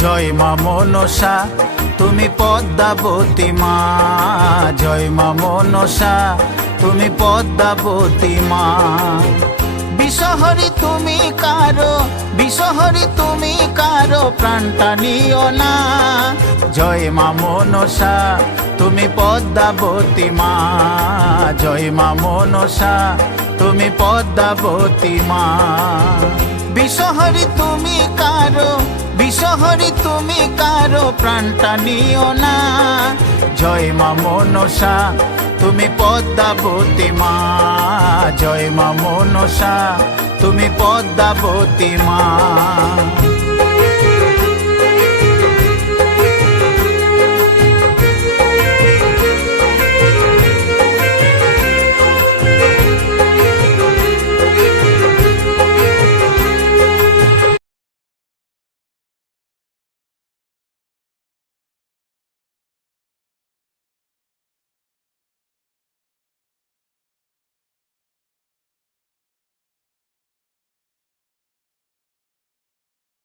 জয় মা মনসা তুমি পদ্মাবতী মা, জয় মা মনসা তুমি পদ্মাবতী মা। বিষহরি তুমি কারো, বিষহরি তুমি কারো প্রাণটা নিও না। জয় মা মনসা তুমি পদ্মাবতী মা, জয় মা মনসা তুমি পদ্মাবতী মা। বিষহরি তুমি কারো, বিষহরি তুমি কারো প্রাণটা নিও না। জয় মা মনসা তুমি পদ্মাবতী মা, জয় মা মনসা তুমি পদ্মাবতী মা।